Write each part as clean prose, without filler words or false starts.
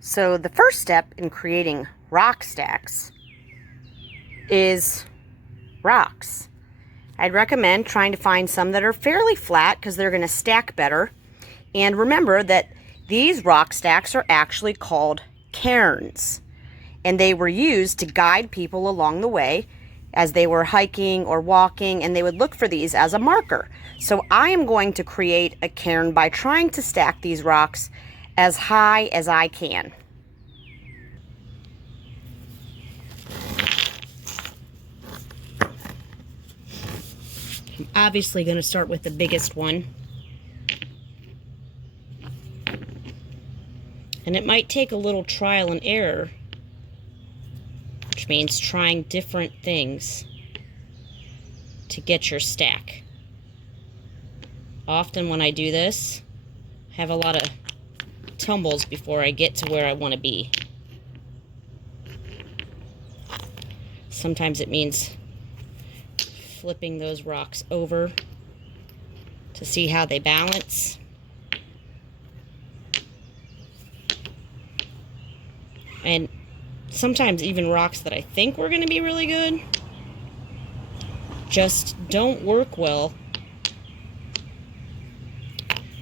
So the first step in creating rock stacks is rocks. I'd recommend trying to find some that are fairly flat because they're going to stack better. And remember that these rock stacks are actually called cairns, and they were used to guide people along the way as they were hiking or walking, and they would look for these as a marker. So I am going to create a cairn by trying to stack these rocks as high as I can. I'm obviously going to start with the biggest one. And it might take a little trial and error, which means trying different things to get your stack. Often when I do this, I have a lot of tumbles before I get to where I want to be. Sometimes it means flipping those rocks over to see how they balance. And sometimes even rocks that I think were going to be really good just don't work well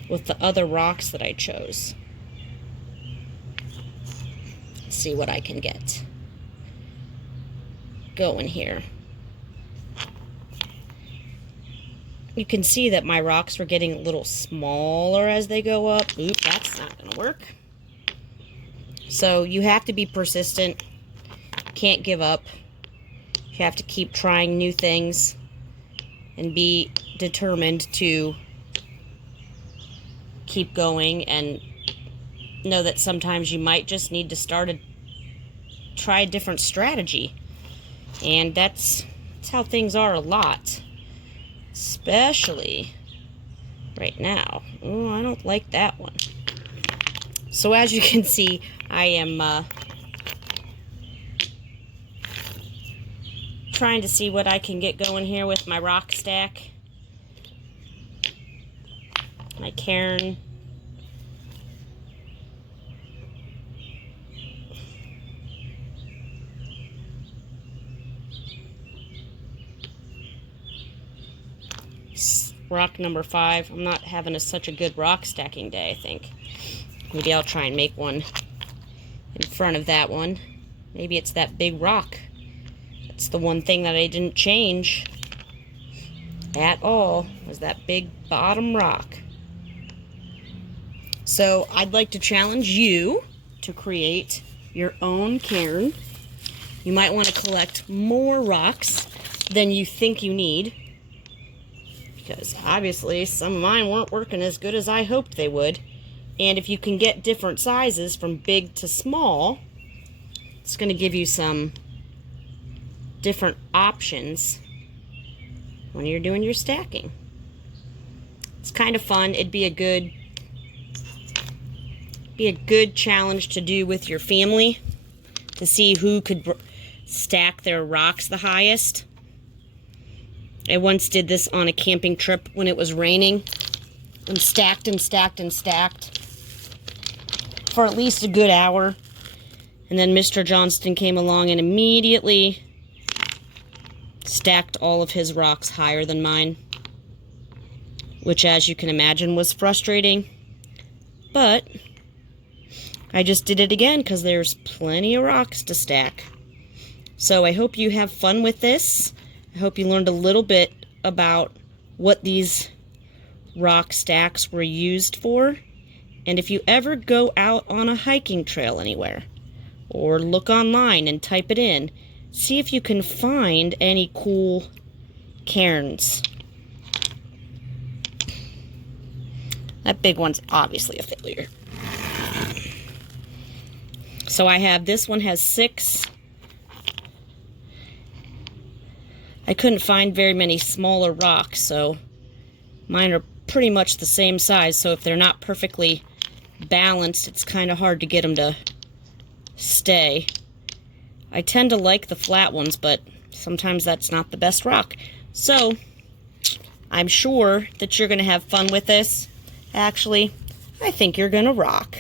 with the other rocks that I chose. Let's see what I can get going here. You can see that my rocks were getting a little smaller as they go up. Oop, that's not going to work. So you have to be persistent. Can't give up. You have to keep trying new things and be determined to keep going, and know that sometimes you might just need to try a different strategy. And that's how things are a lot. Especially right now. Oh, I don't like that one. So as you can see, I am trying to see what I can get going here with my rock stack. My cairn. Rock number 5. I'm not having such a good rock stacking day, I think. Maybe I'll try and make one in front of that one. Maybe it's that big rock. That's the one thing that I didn't change at all, was that big bottom rock. So I'd like to challenge you to create your own cairn. You might want to collect more rocks than you think you need, because obviously some of mine weren't working as good as I hoped they would. And if you can get different sizes from big to small, it's going to give you some different options when you're doing your stacking. It's kind of fun. It'd be a good challenge to do with your family, to see who could stack their rocks the highest. I once did this on a camping trip when it was raining, and stacked and stacked and stacked for at least a good hour. And then Mr. Johnston came along and immediately stacked all of his rocks higher than mine, which, as you can imagine, was frustrating. But I just did it again because there's plenty of rocks to stack. So I hope you have fun with this. I hope you learned a little bit about what these rock stacks were used for. And if you ever go out on a hiking trail anywhere, or look online and type it in, see if you can find any cool cairns. That big one's obviously a failure. So I have, this one has 6. I couldn't find very many smaller rocks, so mine are pretty much the same size. So if they're not perfectly balanced, it's kind of hard to get them to stay. I tend to like the flat ones, but sometimes that's not the best rock. So I'm sure that you're going to have fun with this. Actually, I think you're going to rock.